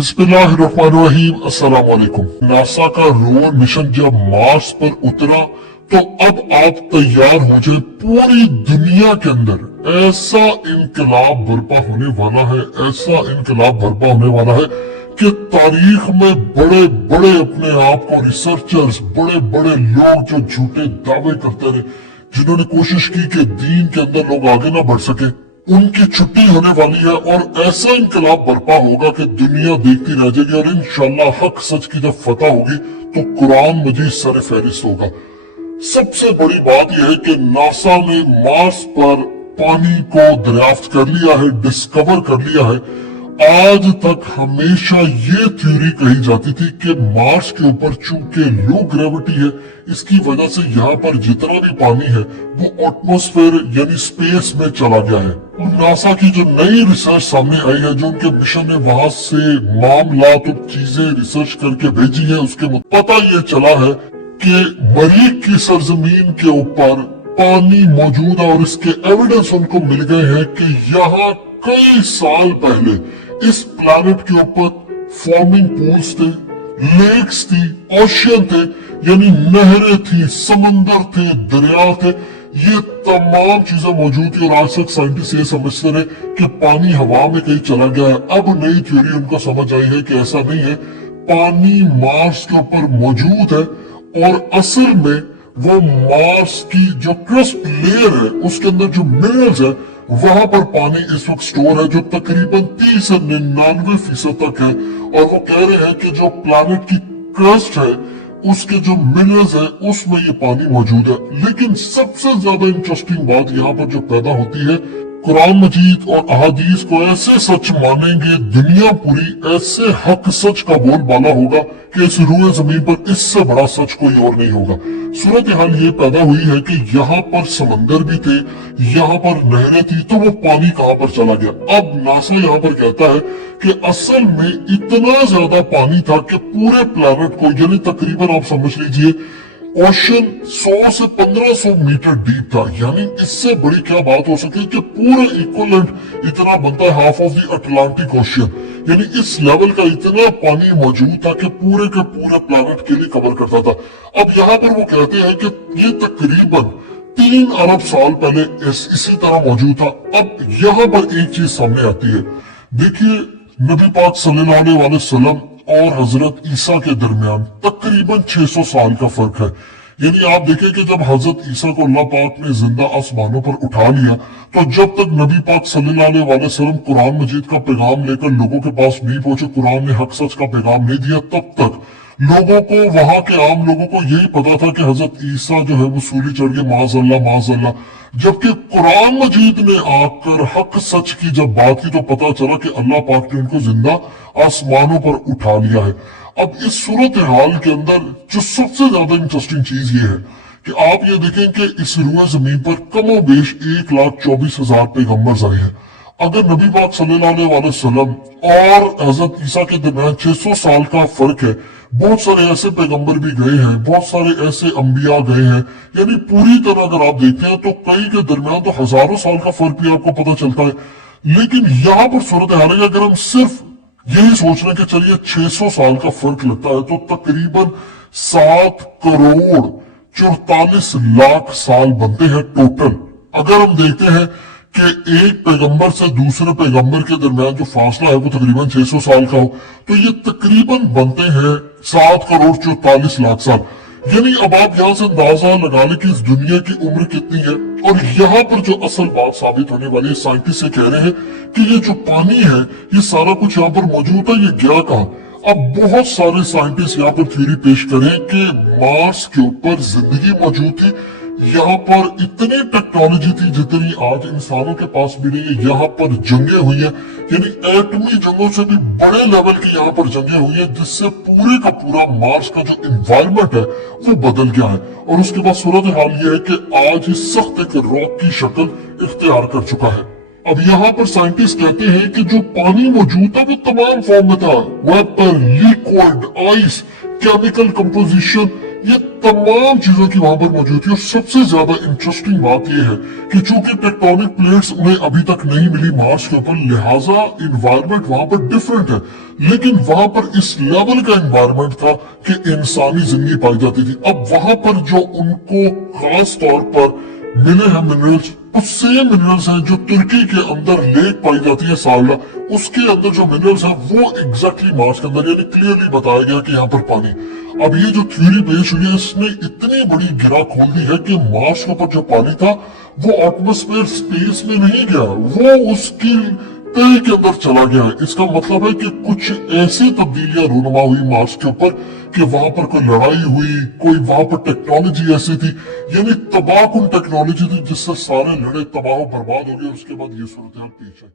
बिस्मिल्लाहिर्रहमानिर्रहीम। अस्सलाम वालेकुम। नासा का रोवर मिशन जब मार्स पर उतरा तो अब आप तैयार हो जाए, पूरी दुनिया के अंदर ऐसा इनकलाब बर्पा होने वाला है, ऐसा इनकलाब बर्पा होने वाला है कि तारीख में बड़े बड़े अपने आप को रिसर्चर्स, बड़े बड़े लोग जो झूठे दावे करते रहे, जिन्होंने कोशिश की कि दीन के अंदर लोग आगे ना बढ़ सके, उनकी छुट्टी होने वाली है और ऐसा इनकलाब बर्पा होगा कि दुनिया देखती रह जाएगी। और इंशाअल्लाह हक सच की जब फतह होगी तो कुरान मजीद सर फहरिस्त होगा। सबसे बड़ी बात यह है कि नासा ने मार्स पर पानी को दरियाफ्त कर लिया है, डिस्कवर कर लिया है। आज तक हमेशा ये थ्योरी कही जाती थी कि मार्स के ऊपर चूंकि लो ग्रेविटी है, इसकी वजह से यहाँ पर जितना भी पानी है वो एटमॉस्फेयर यानी स्पेस में चला गया है। और नासा की जो नई रिसर्च सामने आई है, जो उनके मिशन ने वहां से मामलात और चीजें रिसर्च करके भेजी है, उसके पता ये चला है कि मरीख की सरजमीन के ऊपर पानी मौजूद है और इसके एविडेंस उनको मिल गए हैं कि यहाँ कई साल पहले इस प्लैनेट के ऊपर फॉर्मिंग पूल्स थे, लेक्स थी, ओशियन थे, यानी नहरें थी, समंदर थे, दरिया थे, ये तमाम चीजें मौजूद थी। और आज तक साइंटिस्ट ये समझते रहे कि पानी हवा में कहीं चला गया है। अब नई थ्योरी उनको समझ आई है कि ऐसा नहीं है, पानी मार्स के ऊपर मौजूद है और असल में वो मार्स की जो क्रस्ट लेयर है उसके अंदर जो मिनरल्स है वहां पर पानी इस वक्त स्टोर है, जो तकरीबन 30 से 99% तक है। और वो कह रहे हैं कि जो प्लैनेट की क्रस्ट है उसके जो मिनरल्स है उसमें ये पानी मौजूद है। लेकिन सबसे ज्यादा इंटरेस्टिंग बात यहाँ पर जो पैदा होती है, कुरान मजीद और अहादीस को ऐसे सच मानेंगे, दुनिया पूरी ऐसे हक सच का बोलबाला होगा कि इस रूए जमीन पर इससे बड़ा सच कोई और नहीं होगा। सूरत हाल ये पैदा हुई है कि यहाँ पर समंदर भी थे, यहाँ पर नहरें थी, तो वो पानी कहाँ पर चला गया। अब नासा यहाँ पर कहता है कि असल में इतना ज्यादा पानी था कि पूरे प्लैनेट को, यानी तकरीबन आप समझ लीजिए ओशन 100 से 1500 मीटर डीप था। यानी इससे बड़ी क्या बात हो सकती है कि पूरे इक्वलेंट इतना बनता है half of the Atlantic ocean. यानी इस लेवल का इतना पानी मौजूद था कि पूरे के पूरे प्लैनेट के लिए कवर करता था। अब यहाँ पर वो कहते हैं कि ये तकरीबन 3 अरब साल पहले इसी तरह मौजूद था। अब यहाँ पर एक चीज सामने आती है, देखिए नबी पाक सल्लल्लाहु अलैहि वसल्लम और हजरत ईसा के दरमियान तकरीबन 600 साल का फर्क है। यानी आप देखें कि जब हजरत ईसा को अल्लाह पाक ने जिंदा आसमानों पर उठा लिया, तो जब तक नबी पाक सल्लल्लाहु अलैहि वसल्लम कुरान मजीद का पैगाम लेकर लोगों के पास नहीं पहुंचे, कुरान ने हक सच का पैगाम नहीं दिया, तब तक लोगों को, वहां के आम लोगों को यही पता था कि हजरत ईसा जो है वो सूली चढ़ गए, माज़अल्लाह। जबकि कुरान मजीद ने आकर हक सच की जब बात की तो पता चला कि अल्लाह पाक ने उनको जिंदा आसमानों पर उठा लिया है। अब इस सूरत हाल के अंदर जो सबसे ज्यादा इंटरेस्टिंग चीज ये है कि आप ये देखें कि इस रुए जमीन पर कमोबेश 1,24,000 पैगंबर आए हैं। अगर नबी पाक सल्लल्लाहु अलैहि वसल्लम और हजरत ईसा के दरमियान 600 साल का फर्क है, बहुत सारे ऐसे पैगंबर भी गए हैं, बहुत सारे ऐसे अंबिया गए हैं, यानी पूरी तरह अगर आप देखते हैं तो कई के दरमियान तो हजारों साल का फर्क भी आपको पता चलता है। लेकिन यहाँ पर सूरत हाल है, अगर हम सिर्फ यही सोच रहे हैं कि चलिए 600 साल का फर्क लगता है, तो तकरीबन 7 करोड़ 44 लाख साल बनते हैं टोटल। अगर हम देखते हैं कि एक पैगंबर से दूसरे पैगंबर के दरमियान जो फासला है वो तकरीबन 600 साल का हो, तो ये तकरीबन बनते हैं 7 करोड़ 44 लाख साल। यानी अब आप यहाँ से अंदाजा लगा लें कि इस दुनिया की उम्र कितनी है। और यहाँ पर जो असल बात साबित होने वाली है, साइंटिस्ट से कह रहे हैं कि ये जो पानी है ये सारा कुछ यहाँ पर मौजूद है, ये गया कहाँ। अब बहुत सारे साइंटिस्ट यहाँ पर थ्योरी पेश करें कि मार्स के ऊपर जिंदगी मौजूद थी, यहाँ पर इतनी टेक्नोलॉजी थी जितनी आज इंसानों के पास भी नहीं है। यहाँ पर जंगें हुई है, यानी एटमी जंगों से भी बड़े लेवल की यहाँ पर जंगें हुई है, जिससे पूरे का पूरा मार्स का जो इन्वायरमेंट है वो बदल गया है। और उसके बाद सूरत हाल ये है कि आज ही सख्त एक रॉक की शक्ल इख्तियार कर चुका है। अब यहाँ पर साइंटिस्ट कहते हैं कि जो पानी मौजूद था वो तमाम फॉर्म में था, vapour, liquid, ice, chemical composition, ये तमाम चीजों की वहां पर मौजूद थी। और सबसे ज्यादा इंटरेस्टिंग बात यह है कि चूंकि टेक्टोनिक प्लेट्स उन्हें अभी तक नहीं मिली मार्स के ऊपर, लिहाजा इन्वायरमेंट वहां पर डिफरेंट है। लेकिन वहां पर इस लेवल का इन्वायरमेंट था कि इंसानी जिंदगी पाई जाती थी। अब वहां पर जो उनको खास तौर पर मिले हैं मिनरल्स, वो सेम मिनरल्स हैं जो तुर्की के अंदर लेक पाई जाती है सावला, उसके अंदर जो मिनरल्स हैं वो एग्जैक्टली मार्स के अंदर, यानी क्लियरली बताया गया कि यहाँ पर पानी। अब ये जो थ्योरी पेश हुई है इसने इतनी बड़ी गिरा खोल दी है कि मार्स के ऊपर जो पानी था वो एटमॉस्फेयर स्पेस में नहीं गया, वो उसकी तय के अंदर चला गया है। इसका मतलब है कि कुछ ऐसी तब्दीलियां रूनुमा हुई मार्स के ऊपर कि वहां पर कोई लड़ाई हुई, कोई वहां पर टेक्नोलॉजी ऐसी थी, यानी तबाहकुन टेक्नोलॉजी थी जिससे सारे लड़े तबाह बर्बाद हो गए। उसके बाद ये सूरत पेश आई।